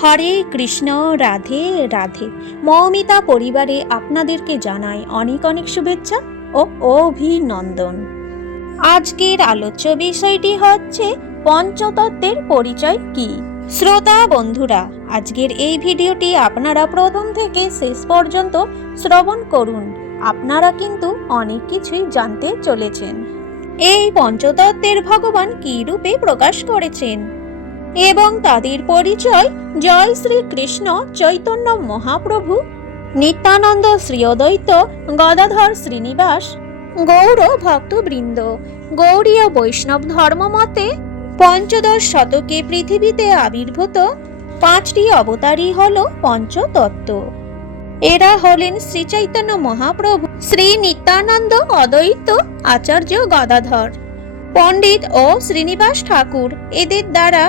হরে কৃষ্ণ, রাধে রাধে। মৌমিতা পরিবারে আপনাদেরকে জানাই অনেক অনেক শুভেচ্ছা ও অভিনন্দন। আজকের আলোচ্য বিষয়টি হচ্ছে পঞ্চতত্ত্বের পরিচয় কি। শ্রোতা বন্ধুরা, আজকের এই ভিডিওটি আপনারা প্রথম থেকে শেষ পর্যন্ত শ্রবণ করুন। আপনারা কিন্তু অনেক কিছুই জানতে চলেছেন। এই পঞ্চতত্ত্বের ভগবান কী রূপে প্রকাশ করেছেন এবং তাদের পরিচয় জয় শ্রী কৃষ্ণ চৈতন্য মহাপ্রভু, নিত্যানন্দ, শ্রী অদ্বৈত গদাধর, শ্রীনিবাস, গৌর ভক্তবৃন্দ। গৌড়ীয় বৈষ্ণব ধর্মমতে পঞ্চদশ শতকে পৃথিবীতে আবির্ভূত পাঁচটি অবতারই হল পঞ্চতত্ত্ব। এরা হলেন শ্রী চৈতন্য মহাপ্রভু, শ্রী নিত্যানন্দ, অদ্বৈত আচার্য গদাধর, পণ্ডিত ও শ্রীনিবাস ঠাকুর। এদের দ্বারা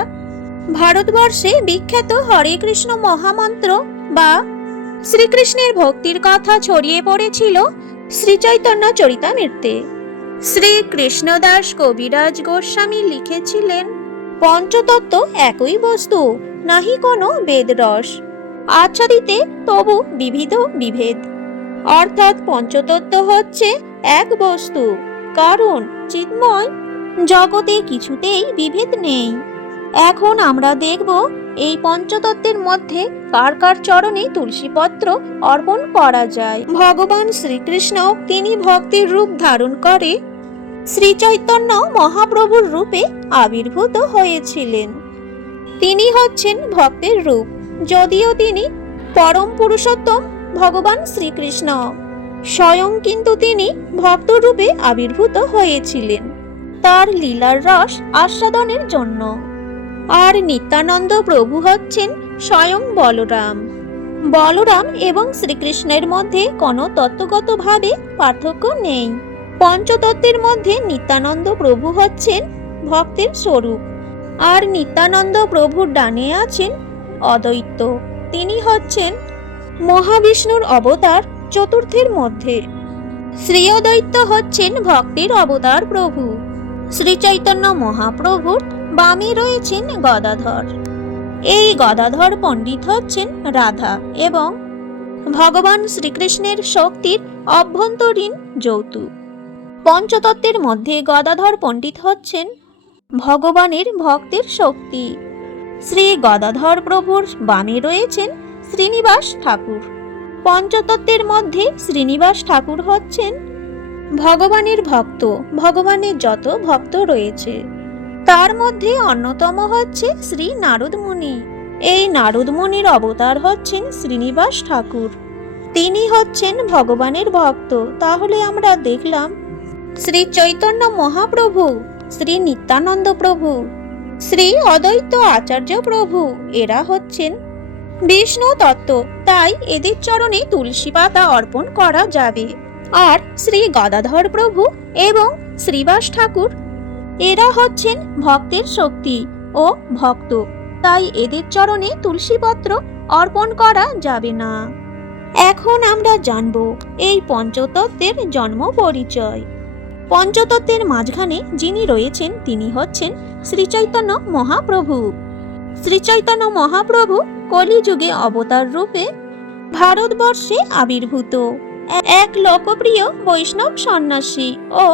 ভারতবর্ষে বিখ্যাত হরে কৃষ্ণ মহামন্ত্র বা শ্রীকৃষ্ণের ভক্তির কথা ছড়িয়ে পড়েছিল শ্রী চৈতন্য চরিতামৃতে। শ্রী কৃষ্ণদাস কবিরাজ গোস্বামী লিখেছিলেন, পঞ্চতত্ত্ব একই বস্তু, নাহি কোনো বেদরস, আচ্ছাদিতে তবু বিবিধ বিভেদ। অর্থাৎ পঞ্চতত্ত্ব হচ্ছে এক বস্তু, কারণ চিন্ময় জগতে কিছুতেই বিভেদ নেই। এখন আমরা দেখব এই পঞ্চতত্ত্বের মধ্যে কার কার চরণে তুলসীপত্র অর্পণ করা যায়। ভগবান শ্রীকৃষ্ণ তিনি ভক্তির রূপ ধারণ করে শ্রী চৈতন্য মহাপ্রভুর রূপে আবির্ভূত হয়েছিলেন। তিনি হচ্ছেন ভক্তের রূপ, যদিও তিনি পরম পুরুষোত্তম ভগবান শ্রীকৃষ্ণ স্বয়ং, কিন্তু তিনি ভক্ত রূপে আবির্ভূত হয়েছিলেন তার লীলার রস আস্বাদনের জন্য। আর নিত্যানন্দ প্রভু হচ্ছেন স্বয়ং বলরাম। বলরাম এবং শ্রীকৃষ্ণের মধ্যে কোনো তত্ত্বগতভাবে পার্থক্য নেই। পঞ্চতত্ত্বের মধ্যে নিত্যানন্দ প্রভু হচ্ছেন ভক্তের স্বরূপ। আর নিত্যানন্দ প্রভুর ডানে আছেন অদ্বৈত, তিনি হচ্ছেন মহাবিষ্ণুর অবতার চতুর্থের মধ্যে। শ্রী অদ্বৈত হচ্ছেন ভক্তির অবতার প্রভু। শ্রী চৈতন্য মহাপ্রভুর বামে রয়েছেন গদাধর। এই গদাধর পণ্ডিত হচ্ছেন রাধা এবং ভগবান শ্রীকৃষ্ণের শক্তির অভ্যন্তরীণ যৌতুক। পঞ্চতত্ত্বের মধ্যে গদাধর পণ্ডিত হচ্ছেন ভগবানের ভক্তের শক্তি। শ্রী গদাধর প্রভুর বামে রয়েছেন শ্রীনিবাস ঠাকুর। পঞ্চতত্ত্বের মধ্যে শ্রীনিবাস ঠাকুর হচ্ছেন ভগবানের ভক্ত। ভগবানের যত ভক্ত রয়েছে তার মধ্যে অন্যতম হচ্ছে শ্রী নারদ মুনি। এই নারদ মুনির অবতার হচ্ছেন শ্রীনিবাস ঠাকুর, তিনি হচ্ছেন ভগবানের ভক্ত। তাহলে আমরা দেখলাম শ্রী চৈতন্য মহাপ্রভু, শ্রী নিত্যানন্দ প্রভু, শ্রী অদ্বৈত আচার্য প্রভু এরা হচ্ছেন বিষ্ণু তত্ত্ব, তাই এদের চরণে তুলসী পাতা অর্পণ করা যাবে। আর শ্রী গদাধর প্রভু এবং শ্রীবাস ঠাকুর এরা হচ্ছেন ভক্তের শক্তি ও ভক্ত, তাই এদের চরণে তুলসীপত্র অর্পণ করা যাবে না। এখন আমরা জানব এই পঞ্চতত্ত্বের জন্ম পরিচয়। পঞ্চতত্ত্বের মাঝখানে যিনি রয়েছেন তিনি হচ্ছেন শ্রী চৈতন্য মহাপ্রভু। শ্রী চৈতন্য মহাপ্রভু কলিযুগে অবতার রূপে ভারতবর্ষে আবির্ভূত এক লোকপ্রিয় বৈষ্ণব সন্ন্যাসী ও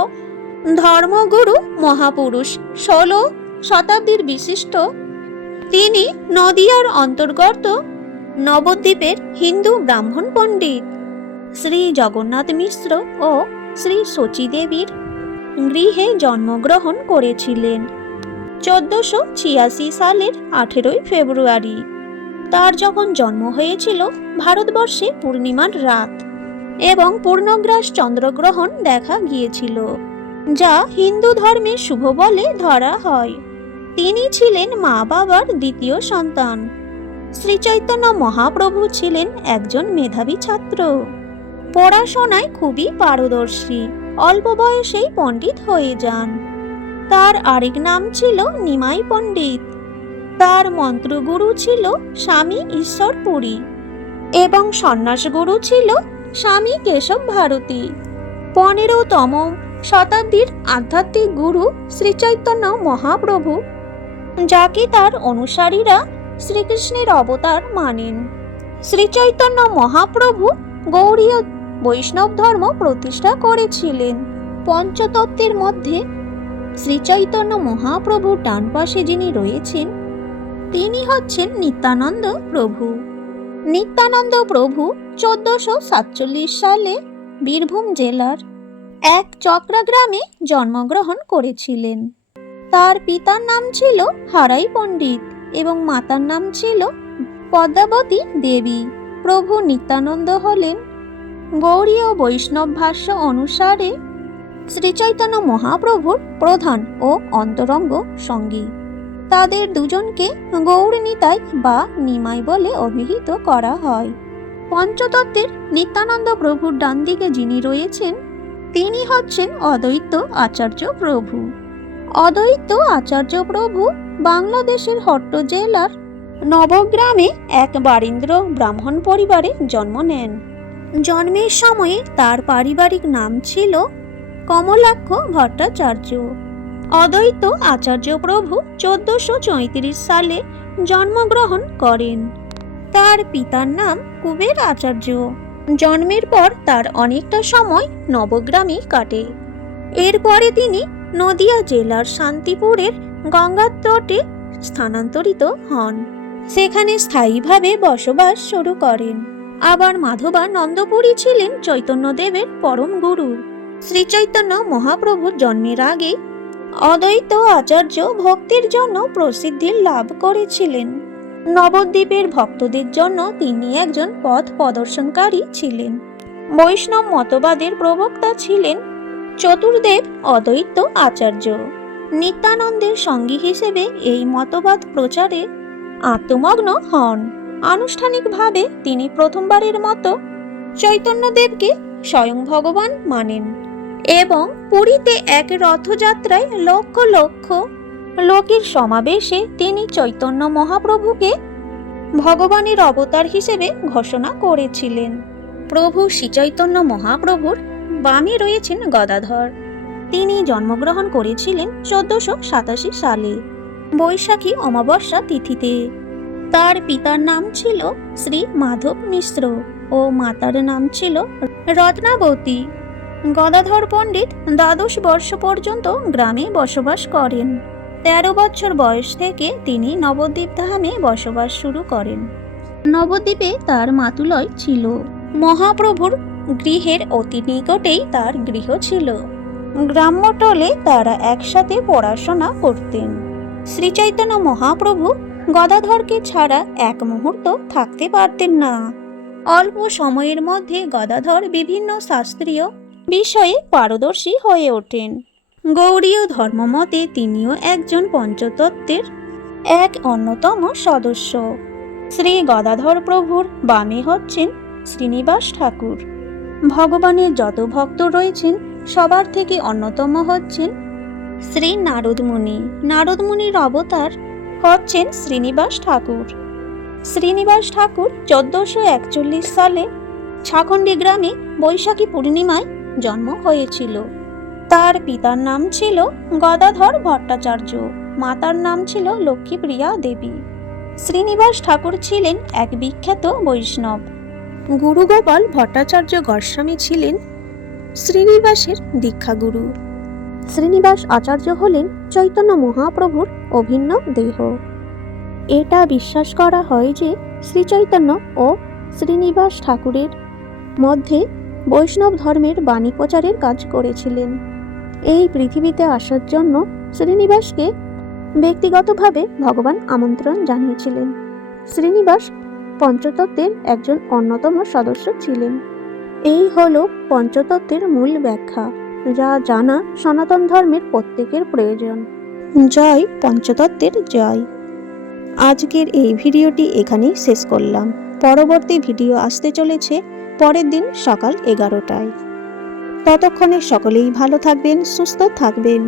ধর্মগুরু মহাপুরুষ। 16 শতাব্দীর বিশিষ্ট তিনি নদিয়ার অন্তর্গত নবদ্বীপের হিন্দু ব্রাহ্মণ পণ্ডিত শ্রী জগন্নাথ মিশ্র ও শ্রী শচীদেবীর গৃহে জন্মগ্রহণ করেছিলেন 1486 সালের 18 ফেব্রুয়ারি। তার যখন জন্ম হয়েছিল ভারতবর্ষে পূর্ণিমার রাত এবং পূর্ণগ্রাস চন্দ্রগ্রহণ দেখা গিয়েছিল, যা হিন্দু ধর্মে শুভ বলে ধরা হয়। তিনি ছিলেন মা বাবার দ্বিতীয় সন্তান। শ্রী চৈতন্য মহাপ্রভু ছিলেন একজন মেধাবী ছাত্র, পড়াশোনায় খুবই পারদর্শী। অল্প বয়সেই পণ্ডিত হয়ে যান। তার আরেক নাম ছিল নিমাই পণ্ডিত। তার মন্ত্রগুরু ছিল স্বামী ঈশ্বর পুরী এবং সন্ন্যাসগুরু ছিল স্বামী কেশব ভারতী। 15তম শতাব্দীর আধ্যাত্মিক গুরু শ্রী চৈতন্য মহাপ্রভু, যাকে তার অনুসারীরা শ্রীকৃষ্ণের অবতার মানেন। শ্রীচৈতন্য মহাপ্রভু গৌড়ীয় বৈষ্ণব ধর্ম প্রতিষ্ঠা করেছিলেন। পঞ্চতত্ত্বের মধ্যে শ্রীচৈতন্য মহাপ্রভুর ডান পাশে যিনি রয়েছেন তিনি হচ্ছেন নিত্যানন্দ প্রভু। নিত্যানন্দ প্রভু 1447 সালে বীরভূম জেলার এক চকরা গ্রামে জন্মগ্রহণ করেছিলেন। তার পিতার নাম ছিল হারাই পণ্ডিত এবং মাতার নাম ছিল পদ্মাবতী দেবী। প্রভু নিত্যানন্দ হলেন গৌড়ীয় বৈষ্ণব ভাষ্য অনুসারে শ্রীচৈতন্য মহাপ্রভুর প্রধান ও অন্তরঙ্গ সঙ্গী। তাদের দুজনকে গৌড় নিতাই বা নিমাই বলে অভিহিত করা হয়। পঞ্চতত্ত্বের নিত্যানন্দ প্রভুর ডান দিকে যিনি রয়েছেন তিনি হচ্ছেন অদ্বৈত আচার্য প্রভু। অদ্বৈত আচার্য প্রভু বাংলাদেশের হট্ট জেলার নবগ্রামে এক বারীন্দ্র ব্রাহ্মণ পরিবারে জন্ম নেন। জন্মের সময়ে তার পারিবারিক নাম ছিল কমলাক্ষ ভট্টাচার্য। অদ্বৈত আচার্য প্রভু 1434 সালে জন্মগ্রহণ করেন। তার পিতার নাম কুবের আচার্য। জন্মের পর তার অনেকটা সময় নবগ্রামে কাটে। এরপরে তিনি নদিয়া জেলার শান্তিপুরের গঙ্গার তটে স্থানান্তরিত হন। সেখানে স্থায়ীভাবে বসবাস শুরু করেন। আবার মাধবানন্দপুরী ছিলেন চৈতন্যদেবের পরম গুরু। শ্রীচৈতন্য মহাপ্রভুর জন্মের আগে অদ্বৈত আচার্য ভক্তির জন্য প্রসিদ্ধি লাভ করেছিলেন। নবদ্বীপের ভক্তদের জন্য তিনি একজন পথ প্রদর্শনকারী ছিলেন। বৈষ্ণব মতবাদের প্রবক্তা ছিলেন চতুর্দেব অদ্বৈত আচার্য। নিত্যানন্দের সঙ্গী হিসেবে এই মতবাদ প্রচারে আত্মমগ্ন হন। আনুষ্ঠানিকভাবে তিনি প্রথমবারের মতো চৈতন্যদেবকে স্বয়ং ভগবান মানেন এবং পুরীতে এক রথযাত্রায় লক্ষ লক্ষ লোকের সমাবেশে তিনি চৈতন্য মহাপ্রভুকে ভগবানের অবতার হিসেবে ঘোষণা করেছিলেন। প্রভু শ্রীচৈতন্য মহাপ্রভুর বামে রয়েছেন গদাধর। তিনি জন্মগ্রহণ করেছিলেন 1487 সালে বৈশাখী অমাবস্যা তিথিতে। তার পিতার নাম ছিল শ্রী মাধব মিশ্র ও মাতার নাম ছিল রত্নাবতী। গদাধর পণ্ডিত 12 বর্ষ পর্যন্ত গ্রামে বসবাস করেন। 13 বছর বয়স থেকে তিনি নবদ্বীপ ধামে বসবাস শুরু করেন। নবদ্বীপে তার মাতুলয় ছিল। মহাপ্রভুর গৃহের অতি নিকটেই তার গৃহ ছিল। গ্রাম্যটলে তারা একসাথে পড়াশোনা করতেন। শ্রীচৈতন্য মহাপ্রভু গদাধরকে ছাড়া এক মুহূর্ত থাকতে পারতেন না। অল্প সময়ের মধ্যে গদাধর বিভিন্ন শাস্ত্রীয় বিষয়ে পারদর্শী হয়ে ওঠেন। গৌড়ীয় ধর্মমতে তিনিও একজন পঞ্চতত্ত্বের এক অন্যতম সদস্য। শ্রী গদাধর প্রভুর বামে হচ্ছেন শ্রীনিবাস ঠাকুর। ভগবানের যত ভক্ত রয়েছেন সবার থেকে অন্যতম হচ্ছেন শ্রী নারদমুনি। নারদমুনির অবতার হচ্ছেন শ্রীনিবাস ঠাকুর। শ্রীনিবাস ঠাকুর 1441 সালে ছাখণ্ডী গ্রামে বৈশাখী পূর্ণিমায় জন্ম হয়েছিল। তার পিতার নাম ছিল গদাধর ভট্টাচার্য, মাতার নাম ছিল লক্ষ্মীপ্রিয়া দেবী। শ্রীনিবাস ঠাকুর ছিলেন এক বিখ্যাত বৈষ্ণব। গুরুগোপাল ভট্টাচার্য গোস্বামী ছিলেন শ্রীনিবাসের দীক্ষাগুরু। শ্রীনিবাস আচার্য হলেন চৈতন্য মহাপ্রভুর অভিন্ন দেহ। এটা বিশ্বাস করা হয় যে শ্রীচৈতন্য ও শ্রীনিবাস ঠাকুরের মধ্যে বৈষ্ণব ধর্মের বাণী প্রচারের কাজ করেছিলেন। এই পৃথিবীতে আসার জন্য শ্রীনিবাসকে ব্যক্তিগতভাবে ভগবান আমন্ত্রণ জানিয়েছিলেন। শ্রীনিবাস পঞ্চতত্ত্বের একজন অন্যতম সদস্য ছিলেন। এই হলো পঞ্চতত্ত্বের মূল ব্যাখ্যা, যা জানা সনাতন ধর্মের প্রত্যেকের প্রয়োজন। জয় পঞ্চতত্ত্বের জয়। আজকের এই ভিডিওটি এখানেই শেষ করলাম। পরবর্তী ভিডিও আসতে চলেছে পরের দিন সকাল 11টায়। ততক্ষণে সকলেই ভালো থাকবেন, সুস্থ থাকবেন।